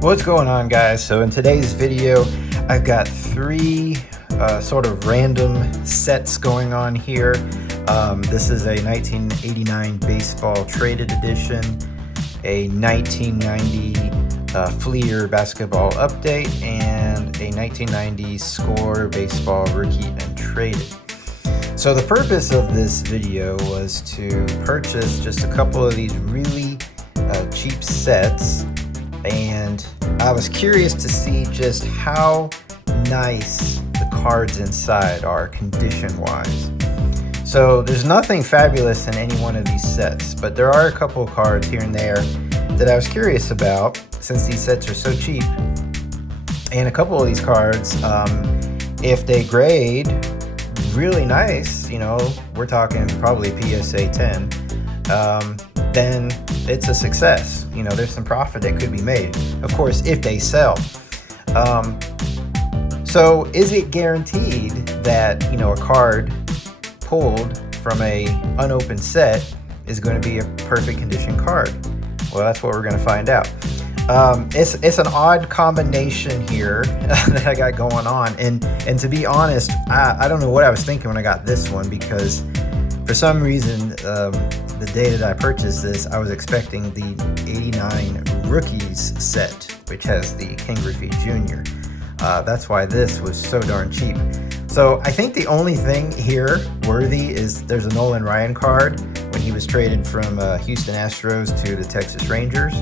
What's going on, guys? So in today's video I've got three sort of random sets going on here. This is a 1989 baseball traded edition, a 1990 Fleer basketball update, and a 1990 Score baseball rookie and traded. So the purpose of this video was to purchase just a couple of these really cheap sets, and I was curious to see just how nice the cards inside are condition wise. So there's nothing fabulous in any one of these sets, but there are a couple of cards here and there that I was curious about since these sets are so cheap. And a couple of these cards, if they grade really nice, you know, we're talking probably PSA 10, then it's a success. You know, there's some profit that could be made, of course, if they sell. So is it guaranteed that, you know, a card pulled from a unopened set is going to be a perfect condition card? Well, that's what we're going to find out. It's an odd combination here that I got going on, and to be honest, I don't know what I was thinking when I got this one, because for some reason the day that I purchased this, I was expecting the 89 Rookies set, which has the King Griffey Jr. That's why this was so darn cheap. So I think the only thing here worthy is there's a Nolan Ryan card when he was traded from Houston Astros to the Texas Rangers.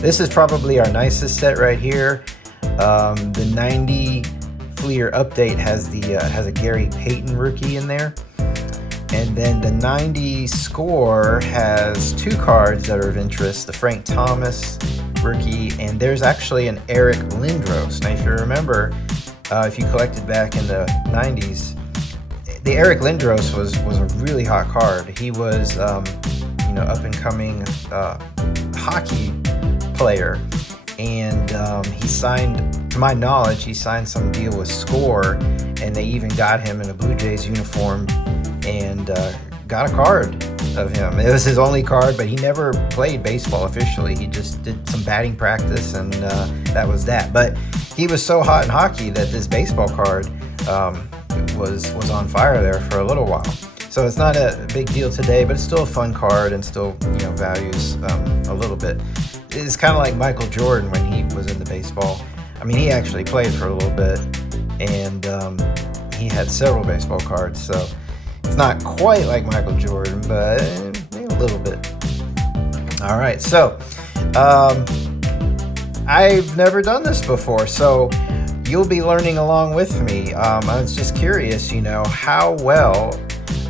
This is probably our nicest set right here. The 90 Fleer update has a Gary Payton rookie in there. And then the 90 Score has two cards that are of interest, the Frank Thomas rookie, and there's actually an Eric Lindros. Now, if you remember, if you collected back in the 90s, the Eric Lindros was a really hot card. He was, you know, up-and-coming hockey player, and he signed, to my knowledge, he signed some deal with Score, and they even got him in a Blue Jays uniform and got a card of him. It was his only card, but he never played baseball officially. He just did some batting practice, and that was that. But he was so hot in hockey that this baseball card was on fire there for a little while. So it's not a big deal today, but it's still a fun card and still, you know, values a little bit. It's kind of like Michael Jordan when he was into baseball. I mean, he actually played for a little bit, and he had several baseball cards. So it's not quite like Michael Jordan, but maybe a little bit. All right, so I've never done this before, so you'll be learning along with me. I was just curious, you know, how well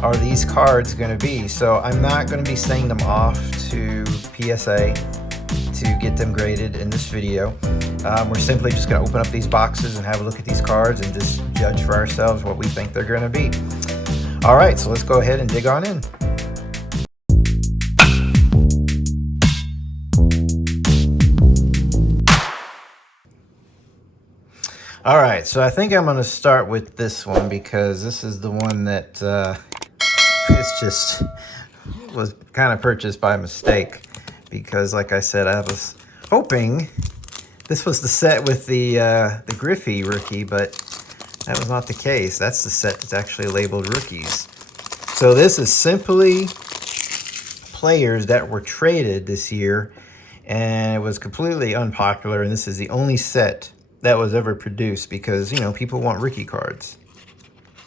are these cards going to be? So I'm not going to be sending them off to PSA to get them graded in this video. We're simply just going to open up these boxes and have a look at these cards and just judge for ourselves what we think they're going to be. All right, so let's go ahead and dig on in. All right, so I think I'm going to start with this one because this is the one that was kind of purchased by mistake, because like I said, I was hoping this was the set with the Griffey rookie, but that was not the case. That's the set that's actually labeled Rookies. So this is simply players that were traded this year, and it was completely unpopular, and this is the only set that was ever produced because, you know, people want rookie cards,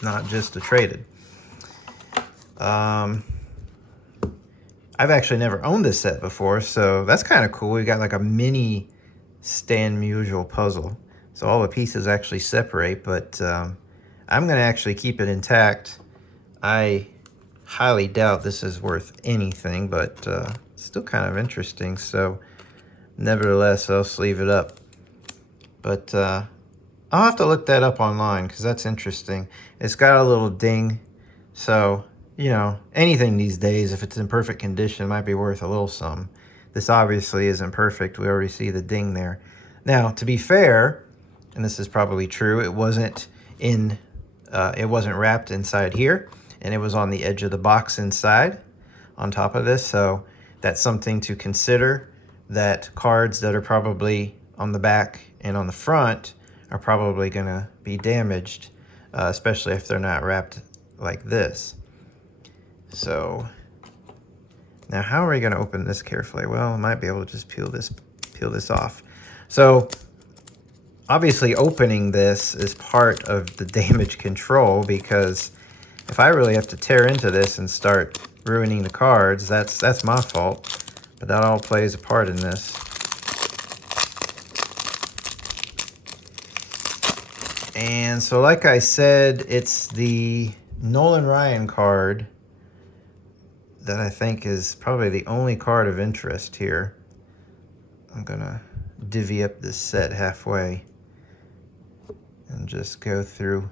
not just the traded. I've actually never owned this set before, so that's kind of cool. We got like a mini Stan Musial puzzle. So all the pieces actually separate, but I'm going to actually keep it intact. I highly doubt this is worth anything, but still kind of interesting. So nevertheless, I'll sleeve it up. But I'll have to look that up online because that's interesting. It's got a little ding. So, you know, anything these days, if it's in perfect condition, might be worth a little some. This obviously isn't perfect. We already see the ding there. Now, to be fair, and this is probably true, it wasn't wrapped inside here, and it was on the edge of the box inside on top of this. So that's something to consider that cards that are probably on the back and on the front are probably going to be damaged, especially if they're not wrapped like this. So now how are we going to open this carefully? Well, I might be able to just peel this off. So obviously opening this is part of the damage control, because if I really have to tear into this and start ruining the cards, that's my fault. But that all plays a part in this. And so like I said, it's the Nolan Ryan card that I think is probably the only card of interest here. I'm gonna divvy up this set halfway and just go through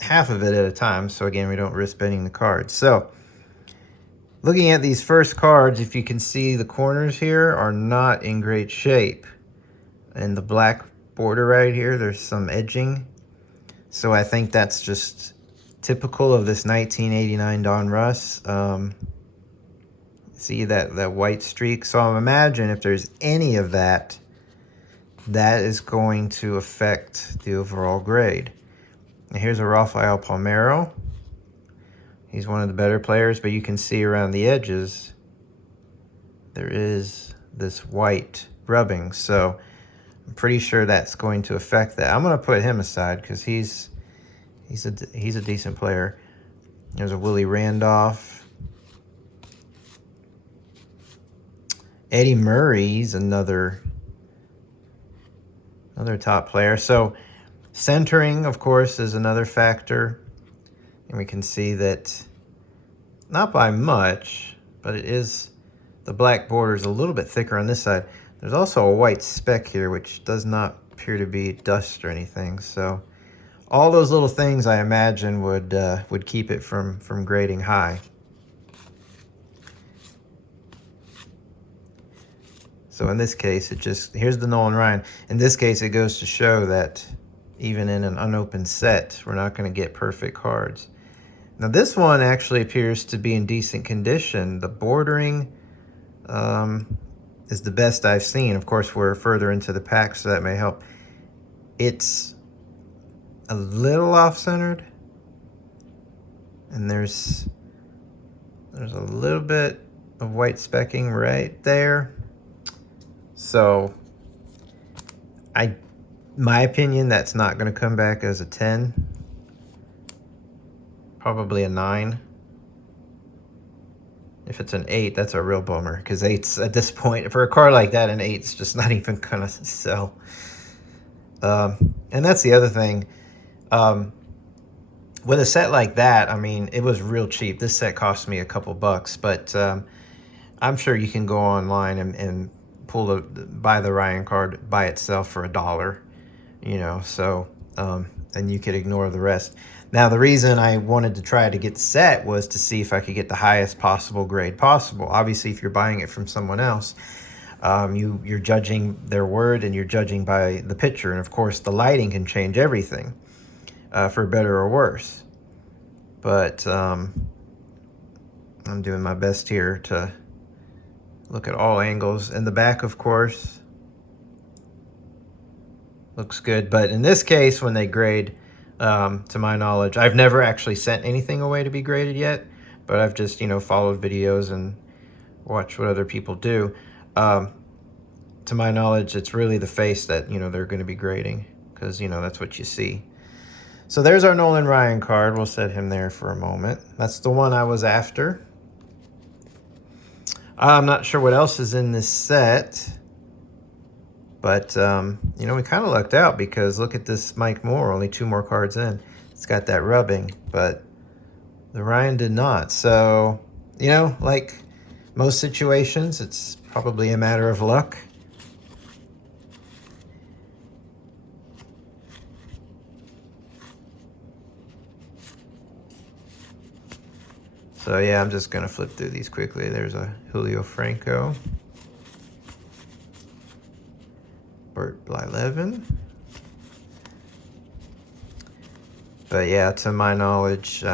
half of it at a time, so again we don't risk bending the cards. So looking at these first cards, if you can see, the corners here are not in great shape, and the black border right here, there's some edging. So I think that's just typical of this 1989 Donruss. See that white streak? So I imagine if there's any of that, that is going to affect the overall grade. And here's a Rafael Palmeiro. He's one of the better players, but you can see around the edges there is this white rubbing. So I'm pretty sure that's going to affect that. I'm going to put him aside because he's a decent player. There's a Willie Randolph. Eddie Murray's another top player. So centering, of course, is another factor. And we can see that, not by much, but it is, the black border is a little bit thicker on this side. There's also a white speck here, which does not appear to be dust or anything. So all those little things, I imagine, would keep it from grading high. So in this case, here's the Nolan Ryan. In this case, it goes to show that even in an unopened set, we're not going to get perfect cards. Now this one actually appears to be in decent condition. The bordering is the best I've seen. Of course, we're further into the pack, so that may help. It's a little off-centered, and there's a little bit of white specking right there. So my opinion, that's not going to come back as a 10. Probably a 9. If it's an 8, that's a real bummer, because 8's at this point, for a card like that, an 8's just not even going to sell. And that's the other thing. With a set like that, I mean, it was real cheap. This set cost me a couple bucks, but I'm sure you can go online and buy the Ryan card by itself for $1, you know, so, and you could ignore the rest. Now, the reason I wanted to try to get the set was to see if I could get the highest possible grade possible. Obviously, if you're buying it from someone else, you're judging their word, and you're judging by the picture. And of course, the lighting can change everything, for better or worse. But I'm doing my best here to look at all angles. In the back, of course, looks good. But in this case, when they grade, to my knowledge, I've never actually sent anything away to be graded yet, but I've just, followed videos and watched what other people do. To my knowledge, it's really the face that, they're going to be grading, because, that's what you see. So there's our Nolan Ryan card. We'll set him there for a moment. That's the one I was after. I'm not sure what else is in this set. But, we kind of lucked out, because look at this Mike Moore, only 2 more cards in. It's got that rubbing, but the Ryan did not. So, like most situations, it's probably a matter of luck. So, yeah, I'm just going to flip through these quickly. There's a Julio Franco. Bert Blyleven. But yeah, to my knowledge,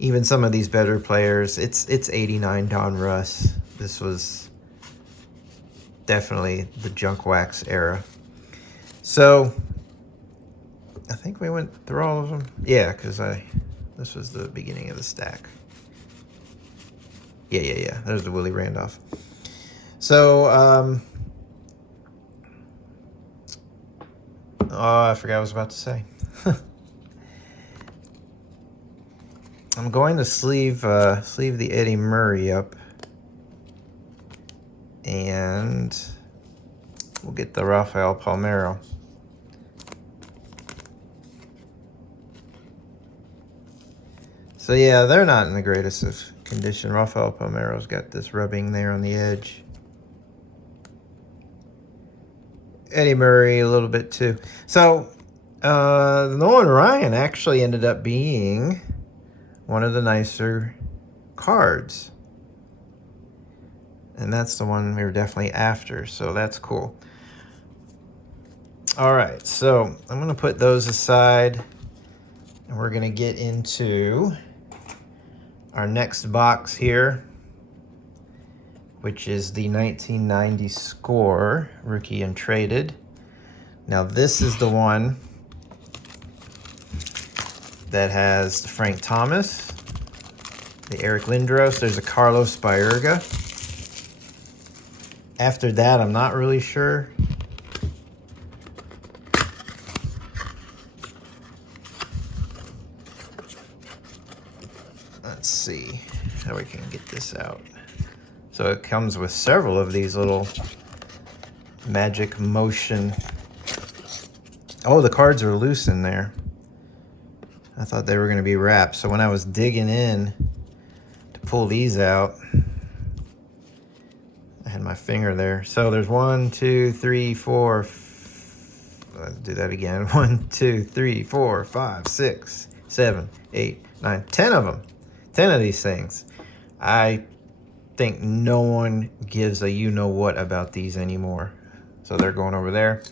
even some of these better players. It's 89 Donruss. This was definitely the junk wax era. So I think we went through all of them. Yeah, because this was the beginning of the stack. Yeah. There's the Willie Randolph. So, oh, I forgot what I was about to say. I'm going to sleeve the Eddie Murray up, and we'll get the Rafael Palmeiro. So yeah, they're not in the greatest of condition. Rafael Palmeiro's got this rubbing there on the edge. Eddie Murray a little bit too. So the Nolan Ryan actually ended up being one of the nicer cards. And that's the one we were definitely after, so that's cool. All right, so I'm going to put those aside, and we're going to get into our next box here, which is the 1990 Score Rookie and Traded. Now, this is the one that has the Frank Thomas, the Eric Lindros, there's a Carlos Baerga. After that, I'm not really sure. Let's see how we can get this out. So it comes with several of these little Magic Motion. Oh, the cards are loose in there. I thought they were going to be wrapped. So when I was digging in to pull these out, I had my finger there. So there's 1, 2, 3, 4. Let's do that again. 1, 2, 3, 4, 5, 6, 7, 8, 9, 10 of them. 10 of these things. I think no one gives a you-know-what about these anymore. So they're going over there.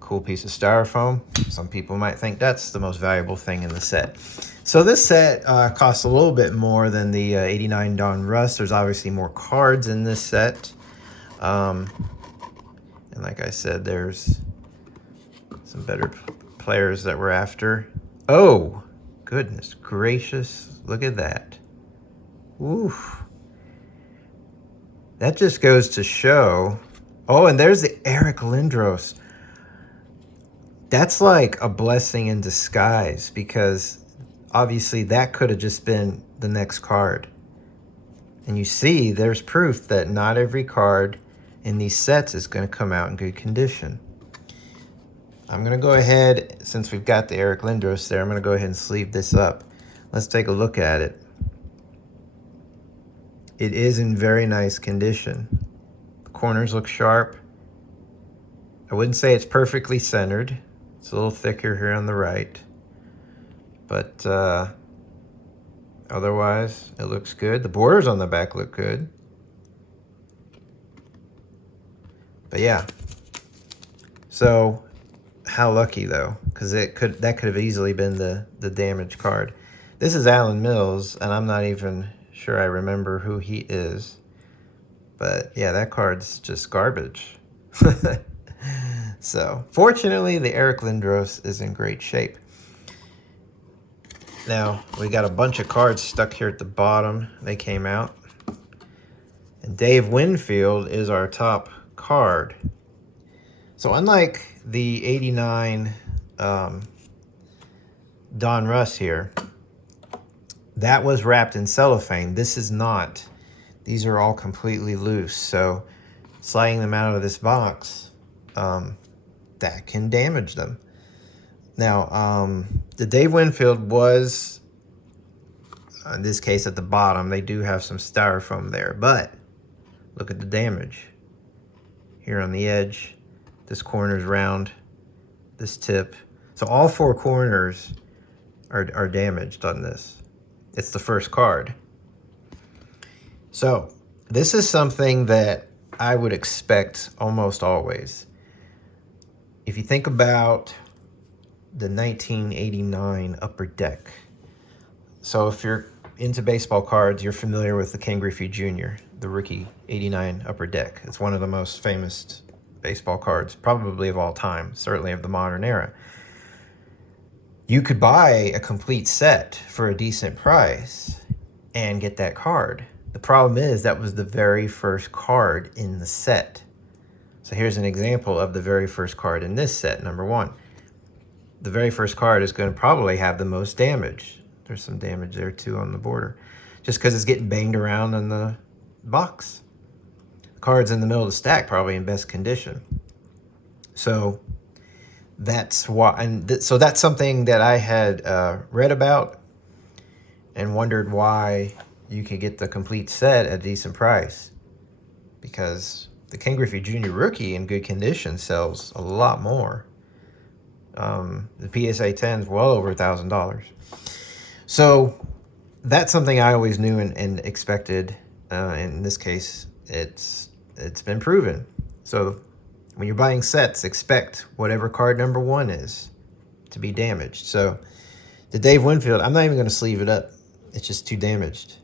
Cool piece of styrofoam. Some people might think that's the most valuable thing in the set. So this set costs a little bit more than the 89 Donruss. There's obviously more cards in this set. And like I said, there's some better players that we're after. Oh, goodness gracious. Look at that. Oof. That just goes to show. Oh, and there's the Eric Lindros. That's like a blessing in disguise, because obviously that could have just been the next card. And you see, there's proof that not every card in these sets is going to come out in good condition. I'm going to go ahead, since we've got the Eric Lindros there, I'm going to go ahead and sleeve this up. Let's take a look at it. It is in very nice condition. The corners look sharp. I wouldn't say it's perfectly centered. It's a little thicker here on the right. But otherwise, it looks good. The borders on the back look good. But yeah. So, how lucky though, because that could have easily been the damaged card. This is Alan Mills, and I'm not even sure I remember who he is. But yeah, that card's just garbage. So, fortunately, the Eric Lindros is in great shape. Now, we got a bunch of cards stuck here at the bottom. They came out. And Dave Winfield is our top card. So, unlike the 89 Donruss here, that was wrapped in cellophane. This is not. These are all completely loose. So, sliding them out of this box, that can damage them. Now, the Dave Winfield was, in this case at the bottom, they do have some styrofoam there, but look at the damage. Here on the edge, this corner's round, this tip. So all four corners are damaged on this. It's the first card. So this is something that I would expect almost always. If you think about the 1989 Upper Deck, So if you're into baseball cards, you're familiar with the Ken Griffey Jr., the rookie 89 Upper Deck. It's one of the most famous baseball cards, probably of all time, certainly of the modern era. You could buy a complete set for a decent price and get that card. The problem is that was the very first card in the set. So here's an example of the very first card in this set, number 1. The very first card is going to probably have the most damage. There's some damage there too on the border, just because it's getting banged around in the box. The card's in the middle of the stack, probably in best condition. So that's why, and so that's something that I had read about and wondered why you could get the complete set at a decent price, because the Ken Griffey Jr. rookie in good condition sells a lot more. The PSA 10 is well over $1,000. So that's something I always knew and expected. In this case, it's been proven. So when you're buying sets, expect whatever card number 1 is to be damaged. So the Dave Winfield, I'm not even going to sleeve it up. It's just too damaged.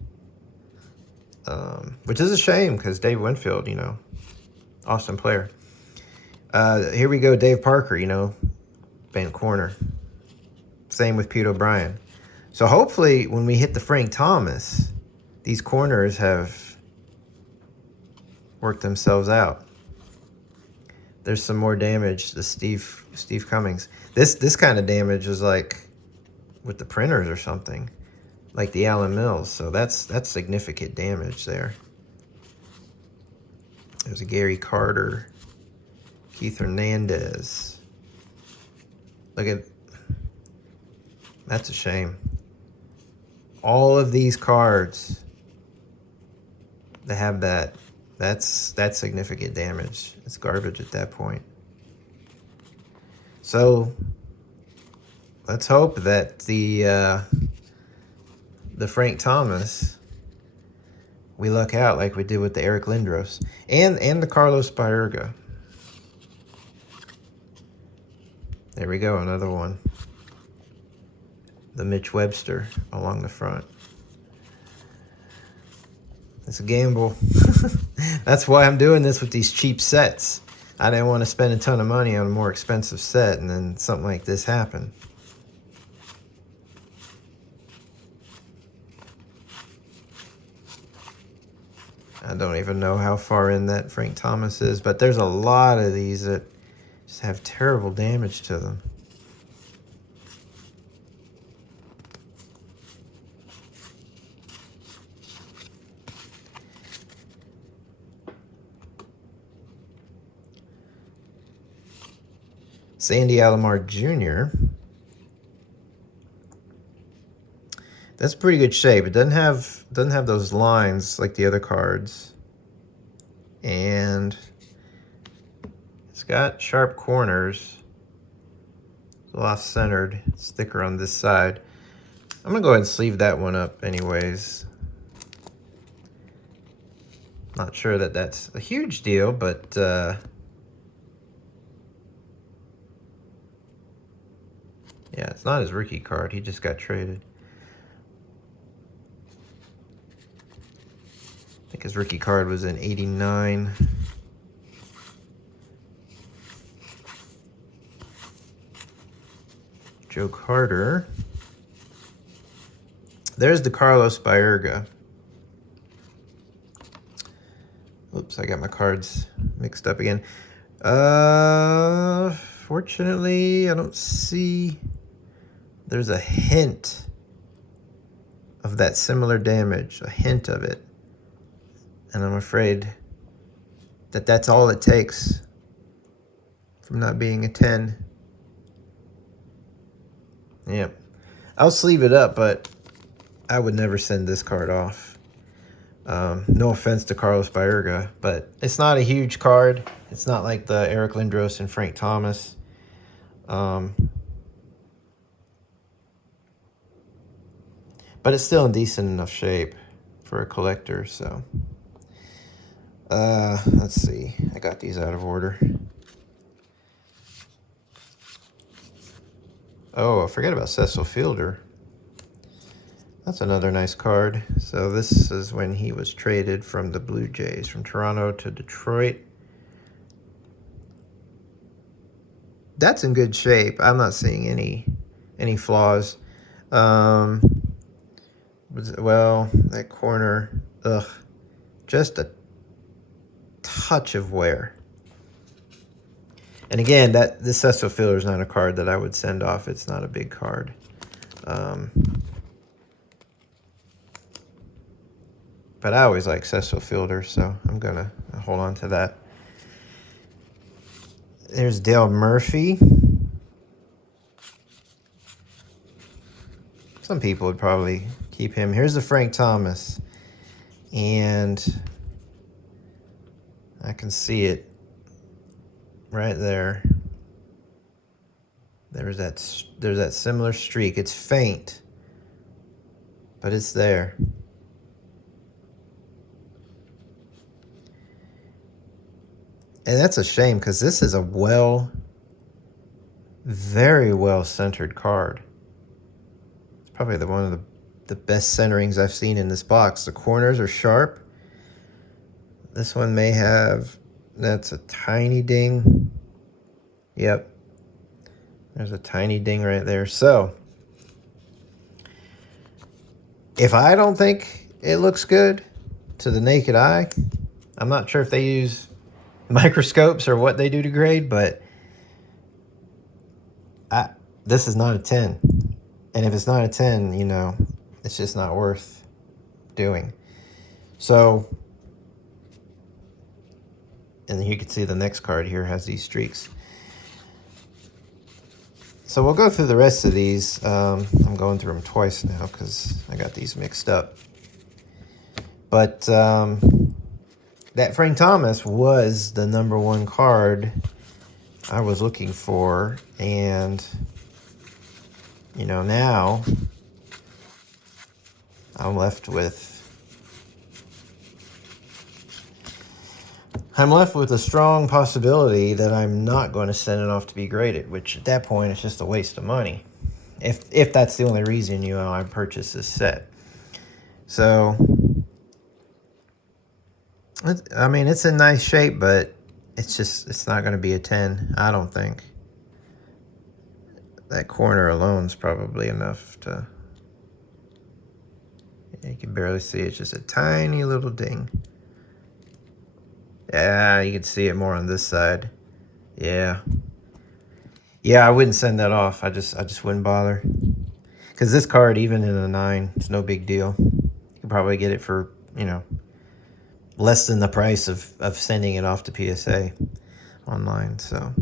Which is a shame, because Dave Winfield, awesome player. Here we go, Dave Parker, bent corner. Same with Pete O'Brien. So hopefully when we hit the Frank Thomas, these corners have worked themselves out. There's some more damage to Steve Cummings. This kind of damage is like with the printers or something, like the Allen Mills. So that's significant damage there. There's a Gary Carter, Keith Hernandez. Look at, that's a shame. All of these cards that have that's significant damage. It's garbage at that point. So let's hope that the Frank Thomas, we luck out like we did with the Eric Lindros and the Carlos Baerga. There we go, another one. The Mitch Webster along the front. It's a gamble. That's why I'm doing this with these cheap sets. I didn't want to spend a ton of money on a more expensive set and then something like this happen. I don't even know how far in that Frank Thomas is, but there's a lot of these that just have terrible damage to them. Sandy Alomar Jr. That's pretty good shape. It doesn't have those lines like the other cards, and it's got sharp corners. It's off-centered. It's thicker on this side. I'm gonna go ahead and sleeve that one up, anyways. Not sure that that's a huge deal, but yeah, it's not his rookie card. He just got traded. I think his rookie card was in '89. Joe Carter. There's the Carlos Baerga. Oops, I got my cards mixed up again. Fortunately, I don't see. There's a hint of that similar damage, a hint of it. And I'm afraid that that's all it takes from not being a 10. Yep. I'll sleeve it up, but I would never send this card off. No offense to Carlos Baerga, but it's not a huge card. It's not like the Eric Lindros and Frank Thomas. But it's still in decent enough shape for a collector, so. Let's see. I got these out of order. Oh, I forgot about Cecil Fielder. That's another nice card. So this is when he was traded from the Blue Jays, from Toronto to Detroit. That's in good shape. I'm not seeing any flaws. Well, that corner, just a touch of wear. And again, this Cecil Fielder is not a card that I would send off. It's not a big card. But I always like Cecil Fielder, so I'm going to hold on to that. There's Dale Murphy. Some people would probably keep him. Here's the Frank Thomas. And I can see it right there. There's that similar streak. It's faint, but it's there. And that's a shame because this is a very well centered card. It's probably one of the best centerings I've seen in this box. The corners are sharp. This one may have, that's a tiny ding. Yep. There's a tiny ding right there. So, if I don't think it looks good to the naked eye, I'm not sure if they use microscopes or what they do to grade, but this is not a 10. And if it's not a 10, you know, it's just not worth doing. So, and you can see the next card here has these streaks. So we'll go through the rest of these. I'm going through them twice now because I got these mixed up. But that Frank Thomas was the #1 card I was looking for. And, you know, now I'm left with a strong possibility that I'm not going to send it off to be graded, which at that point it's just a waste of money. If that's the only reason, you know, I purchased this set. So, I mean, it's in nice shape, but it's not going to be a 10, I don't think. That corner alone is probably enough to, you can barely see it. It's just a tiny little ding. Yeah, you can see it more on this side. Yeah, I wouldn't send that off. I just wouldn't bother. Because this card, even in a 9, it's no big deal. You can probably get it for, you know, less than the price of sending it off to PSA online. So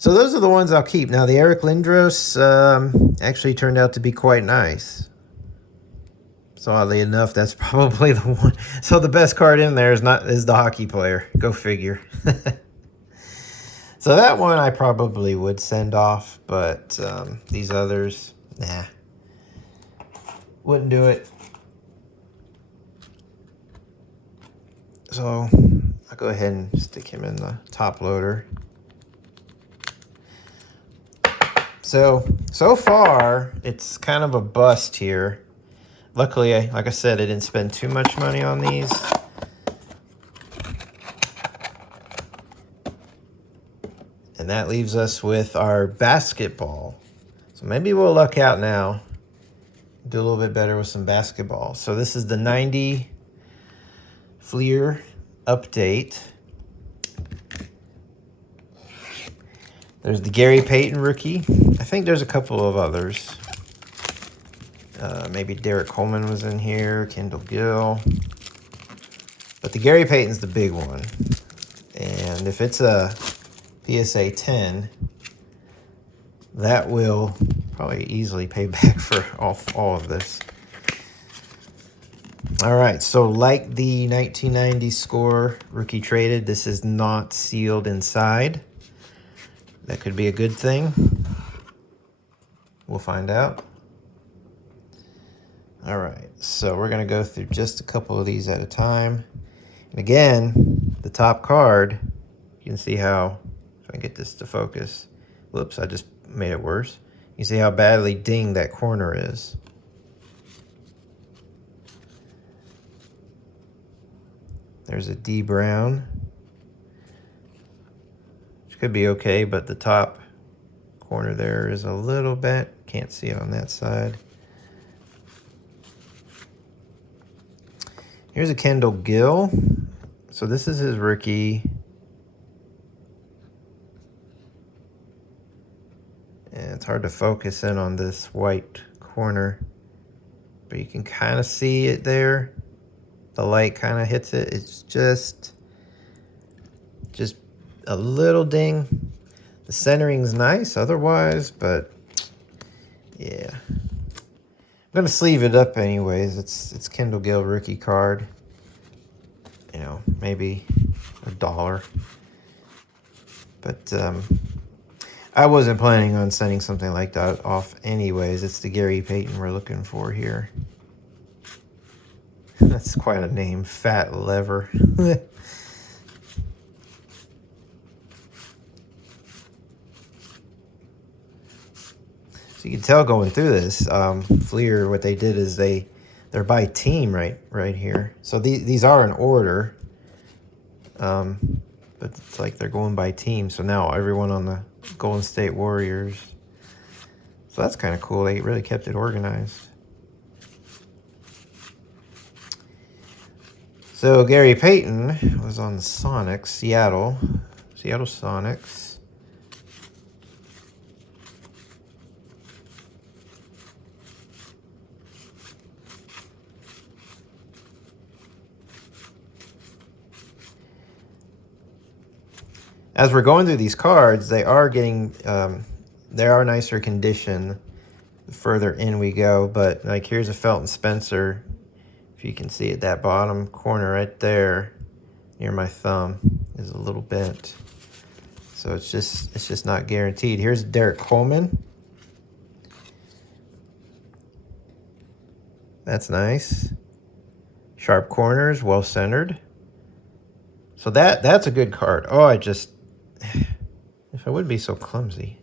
those are the ones I'll keep. Now, the Eric Lindros actually turned out to be quite nice. So oddly enough, that's probably the one. So the best card in there is the hockey player. Go figure. So that one I probably would send off, but these others, nah, wouldn't do it. So I'll go ahead and stick him in the top loader. So far it's kind of a bust here. Luckily, like I said, I didn't spend too much money on these. And that leaves us with our basketball. So maybe we'll luck out now. Do a little bit better with some basketball. So this is the 90 Fleer update. There's the Gary Payton rookie. I think there's a couple of others. Maybe Derek Coleman was in here, Kendall Gill. But the Gary Payton's the big one. And if it's a PSA 10, that will probably easily pay back for all of this. All right, so like the 1990 score rookie traded, this is not sealed inside. That could be a good thing. We'll find out. All right, so we're going to go through just a couple of these at a time. And again, the top card, you can see how, if I can get this to focus. Whoops, I just made it worse. You see how badly dinged that corner is. There's a D Brown, which could be okay, but the top corner there is a little bent. Can't see it on that side. Here's a Kendall Gill. So this is his rookie. And it's hard to focus in on this white corner, but you can kind of see it there. The light kind of hits it. It's just a little ding. The centering's nice otherwise, but yeah. I'm gonna sleeve it up anyways. It's Kendall Gill rookie card. You know, maybe $1. But I wasn't planning on sending something like that off anyways. It's the Gary Payton we're looking for here. That's quite a name, Fat Lever. So you can tell going through this, Fleer, what they did is they're by team right here. So these are in order, but it's like they're going by team. So now everyone on the Golden State Warriors. So that's kind of cool. They really kept it organized. So Gary Payton was on the Sonics, Seattle Sonics. As we're going through these cards, they are getting, they are nicer condition the further in we go. But like here's a Felton Spencer. If you can see it, that bottom corner right there near my thumb is a little bent. So it's just not guaranteed. Here's Derek Coleman. That's nice. Sharp corners, well centered. So that's a good card. Oh, if I wouldn't be so clumsy.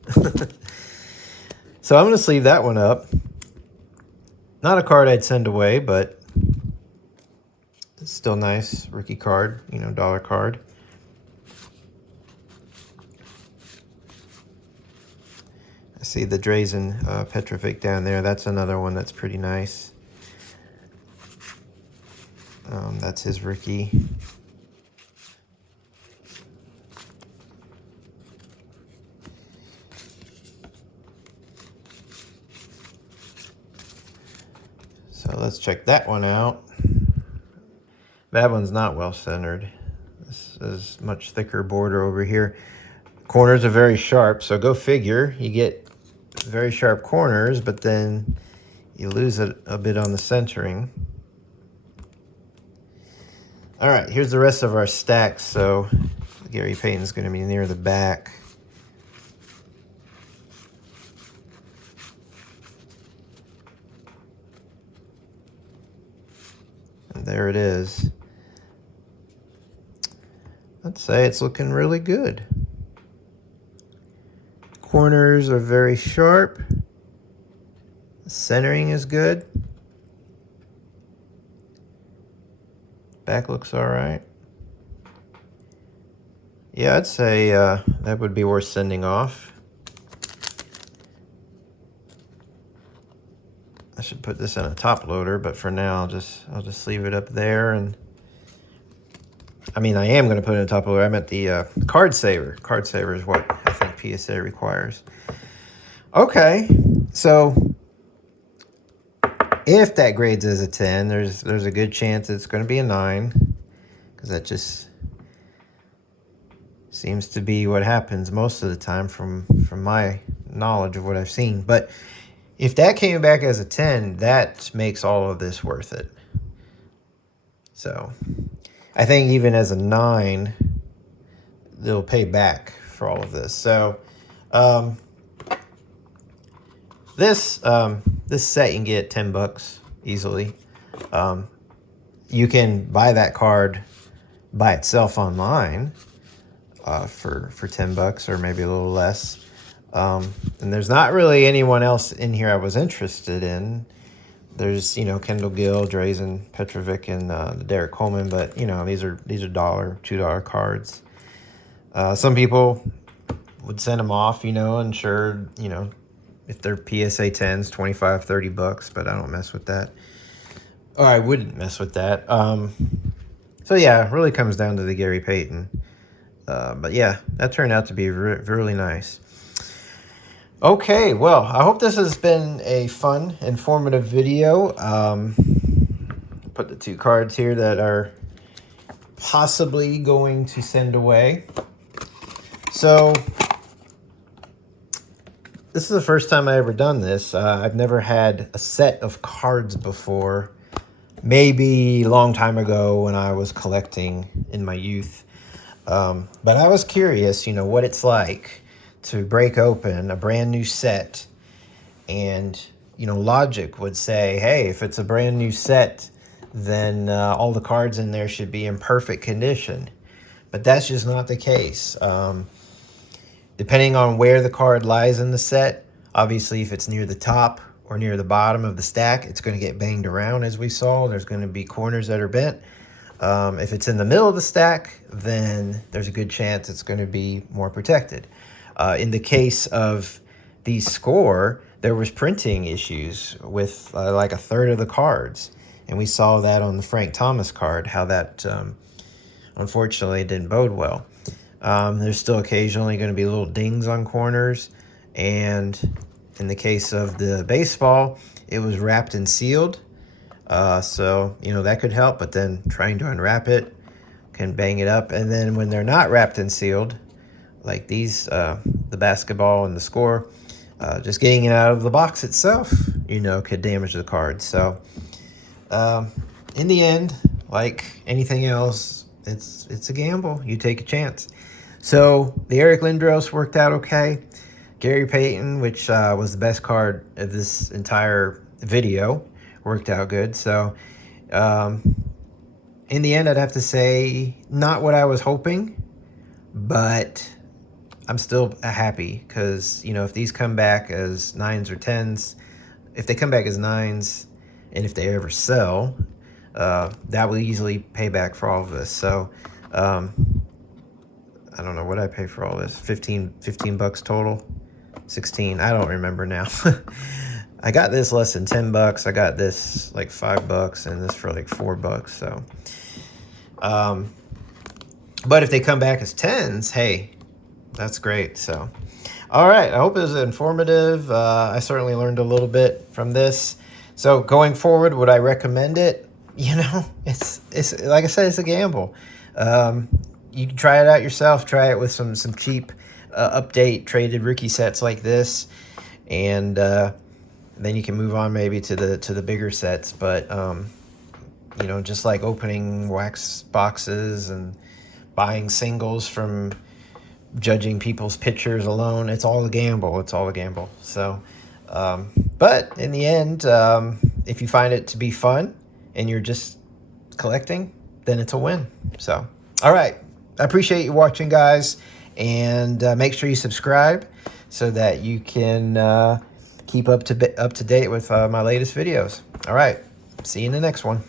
So I'm going to sleeve that one up. Not a card I'd send away, but it's still nice. Rookie card, you know, dollar card. I see the Drazen Petrovic down there. That's another one that's pretty nice. That's his rookie. So let's check that one out. That one's not well centered. This is much thicker border over here. Corners are very sharp, so go figure. You get very sharp corners, but then you lose a bit on the centering. All right, here's the rest of our stacks. So Gary Payton's going to be near the back. And there it is. I'd say it's looking really good. Corners are very sharp. The centering is good. Back looks all right. Yeah, I'd say that would be worth sending off. I should put this in a top loader, but for now I'll just leave it up there. And I mean, I am going to put it in a top loader. I'm at the card saver. Card saver is what I think PSA requires. Okay, so if that grades as a 10, there's a good chance it's going to be a 9, because that just seems to be what happens most of the time from my knowledge of what I've seen. But if that came back as a 10, that makes all of this worth it. So I think even as a 9, they'll pay back for all of this. So this set you can get $10 easily. You can buy that card by itself online for $10 or maybe a little less. And there's not really anyone else in here I was interested in, There's, Kendall Gill, Drazen, Petrovic, and the Derek Coleman, but these are $1, $2 cards. Some people would send them off, and sure, if they're PSA 10s, 25, $30, but I don't mess with that. Or I wouldn't mess with that. So yeah, it really comes down to the Gary Payton. But yeah, that turned out to be really nice. Okay, well, I hope this has been a fun, informative video. Put the 2 cards here that are possibly going to send away. So, this is the first time I ever done this. I've never had a set of cards before. Maybe a long time ago when I was collecting in my youth. But I was curious, what it's like to break open a brand new set. And, logic would say, hey, if it's a brand new set, then all the cards in there should be in perfect condition. But that's just not the case. Depending on where the card lies in the set, obviously if it's near the top or near the bottom of the stack, it's going to get banged around, as we saw. There's going to be corners that are bent. If it's in the middle of the stack, then there's a good chance it's going to be more protected. In the case of the score, there was printing issues with like a third of the cards. And we saw that on the Frank Thomas card, how that unfortunately didn't bode well. There's still occasionally going to be little dings on corners. And in the case of the baseball, it was wrapped and sealed. So, that could help. But then trying to unwrap it can bang it up. And then when they're not wrapped and sealed, like these, the basketball and the score, just getting it out of the box itself, could damage the card. So, in the end, like anything else, it's a gamble. You take a chance. So the Eric Lindros worked out okay. Gary Payton, which was the best card of this entire video, worked out good. So in the end, I'd have to say not what I was hoping, but I'm still happy because, if these come back as 9s or 10s, if they come back as 9s, and if they ever sell, that will easily pay back for all of this. So I don't know what I pay for all this. 15 bucks total, 16. I don't remember now. I got this less than 10 bucks. I got this like $5 and this for like $4. So, but if they come back as 10s, hey, that's great. So, all right. I hope it was informative. I certainly learned a little bit from this. So going forward, would I recommend it? It's like I said, it's a gamble. You can try it out yourself. Try it with some cheap update traded rookie sets like this, and then you can move on maybe to the bigger sets. But just like opening wax boxes and buying singles from judging people's pictures alone, it's all a gamble. It's all a gamble. So, but in the end, if you find it to be fun and you're just collecting, then it's a win. So, all right. I appreciate you watching, guys, and make sure you subscribe so that you can keep up to date with my latest videos. All right. See you in the next one.